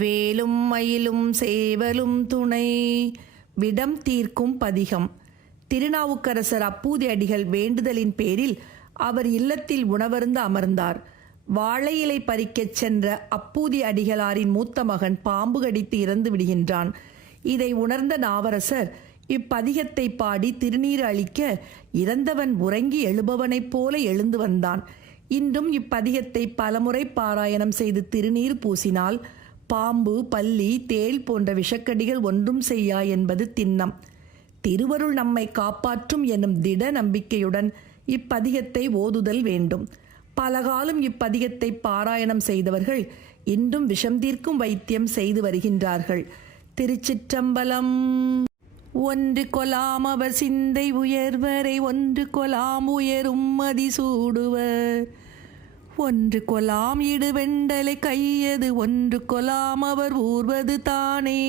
வேலும் மயிலும் சேவலும் துணை விடம் தீர்க்கும் பதிகம். திருநாவுக்கரசர் அப்பூதி அடிகள் வேண்டுதலின் பேரில் அவர் இல்லத்தில் உணவருந்த அமர்ந்தார். வாழை இலை பறிக்கச் சென்ற அப்பூதி அடிகளாரின் மூத்த மகன் பாம்பு கடித்து இறந்து விடுகின்றான். இதை உணர்ந்த நாவரசர் இப்பதிகத்தை பாடி திருநீர் அளிக்க இறந்தவன் உறங்கி எழுபவனைப் போல எழுந்து வந்தான். இன்றும் இப்பதிகத்தை பலமுறை பாராயணம் செய்து திருநீர் பூசினால் பாம்பு, பல்லி, தேள் போன்ற விஷக்கடிகள் ஒன்றும் செய்யா என்பது திண்ணம். திருவருள் நம்மை காப்பாற்றும் என்னும் திட நம்பிக்கையுடன் இப்பதிகத்தை ஓதுதல் வேண்டும். பலகாலம் இப்பதிகத்தை பாராயணம் செய்தவர்கள் இன்றும் விஷம் தீர்க்கும் வைத்தியம் செய்து வருகின்றார்கள். திருச்சிற்றம்பலம். ஒன்று கொலாம் அவர் சிந்தை உயர்வரை, ஒன்று கொலாம் உயரும் மதி சூடுவர், ஒன்று கொலாம் இடுவெண்டலை கையது, ஒன்று கொலாம் அவர் ஊர்வது தானே.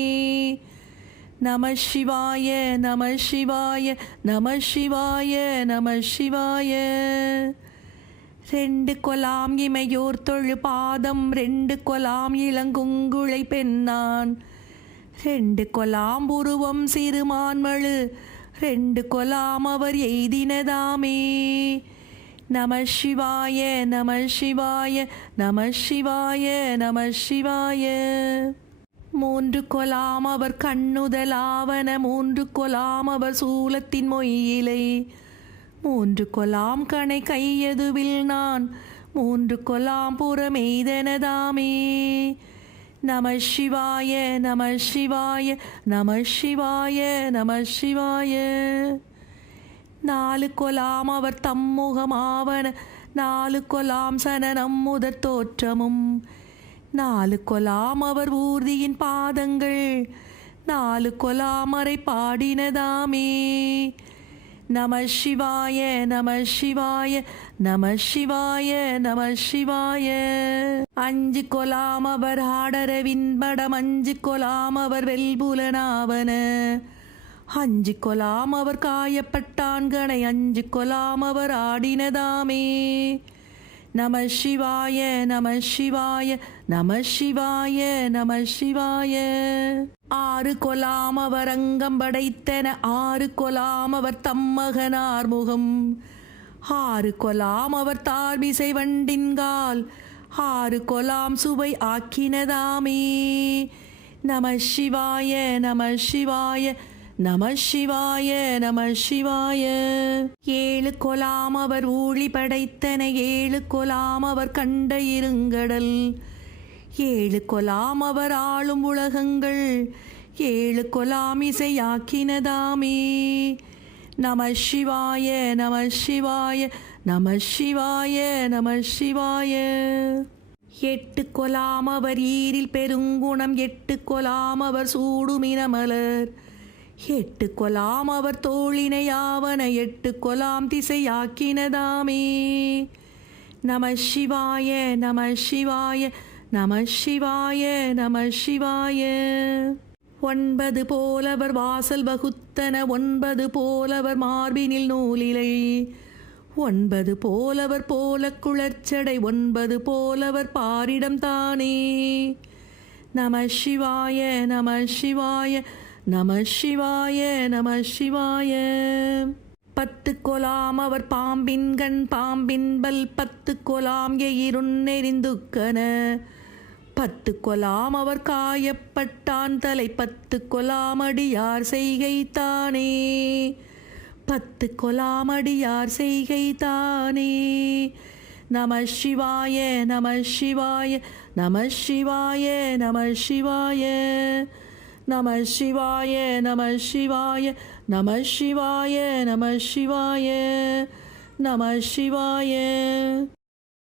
நம சிவாய நம சிவாய நம சிவாய நம சிவாய. ரெண்டு கொலாம் இமையோர் தொழு பாதம், ரெண்டு கொலாம் இளங்குங்குளை பெண்ணான், ரெண்டு கொலாம் உருவம் சிறுமான்மழு, ரெண்டு கொலாம் அவர் எய்தினதாமே. நம சிவாய நம சிவாய நம சிவாய நம சிவாய. மூன்று கொலாம் அவர் கண்ணுதலாவன, மூன்று கொலாம் அவர் சூலத்தின் மொய்யிலை, மூன்று கொலாம் கணை கையதுவில் நான், மூன்று கொலாம் புறமெய்தனதாமே. நம சிவாய நம சிவாய நம சிவாய நம சிவாய. நாலு கொலாம் அவர் தம்முகமாவன, நாலு கொலாம் சனனம் முதற் தோற்றமும், நாலு கொலாம் அவர் ஊர்தியின் பாதங்கள், நாலு கொலாமரை பாடினதாமே. நம சிவாய நம சிவாய நம சிவாய நம சிவாய. அஞ்சு கொலாம் அவர் ஆடரவின்படம், அஞ்சு கொலாம் அவர் வெல்புலனாவன, அஞ்சு கொலாம் அவர் காயப்பட்டான்கனை, அஞ்சு கொலாம் அவர் ஆடினதாமே. நம சிவாய நம சிவாய நம சிவாய நம சிவாய. ஆறு கொலாம் அவர் அங்கம் படைத்தன, ஆறு கொலாம் அவர் தம்மகனார் முகம், ஆறு கொலாம் அவர் தார்மிசை வண்டின்கால், ஆறு கொலாம் சுவை ஆக்கினதாமே. நம சிவாய நம சிவாய நம சிவாய நம சிவாய. ஏழு கொலாம் அவர் ஊழி படைத்தன, ஏழு கொலாம் அவர் கண்ட இருங்கடல், ஏழு கொலாம் அவர் ஆளும் உலகங்கள், ஏழு கொலாம் இசையாக்கினதாமே. நம சிவாய நம சிவாய நம சிவாய நம சிவாய. எட்டு கொலாம் அவர் ஈரில் பெருங்குணம், எட்டு கொலாம் அவர் சூடுமினமலர், எட்டு கொலாம் அவர் தோழினையாவன, எட்டு கொலாம் திசையாக்கினதாமே. நம சிவாய நம சிவாய நம சிவாய நம சிவாய. ஒன்பது போலவர் வாசல் வகுத்தன, ஒன்பது போலவர் மார்பினில் நூலிலை, ஒன்பது போலவர் போல குளர்ச்சடை, ஒன்பது போலவர் பாரிடம் தானே. நம சிவாய நம சிவாய நம சிவாய நம சிவாய. பத்து கொலாம் அவர் பாம்பின் கண் பாம்பின் பல், பத்து கொலாம் எயிருண் நெறிந்துக்கன, பத்து கொலாம் அவர் காயப்பட்டான் தலை, பத்து கொலாம் அடியார் செய்கை தானே. பத்து கொலாம் அடியார் செய்கை தானே. நம சிவாய நம சிவாய நம சிவாய நம சிவாய. நம சிவாய நம சிவாய நம சிவாய நம சிவாய நம சிவாய.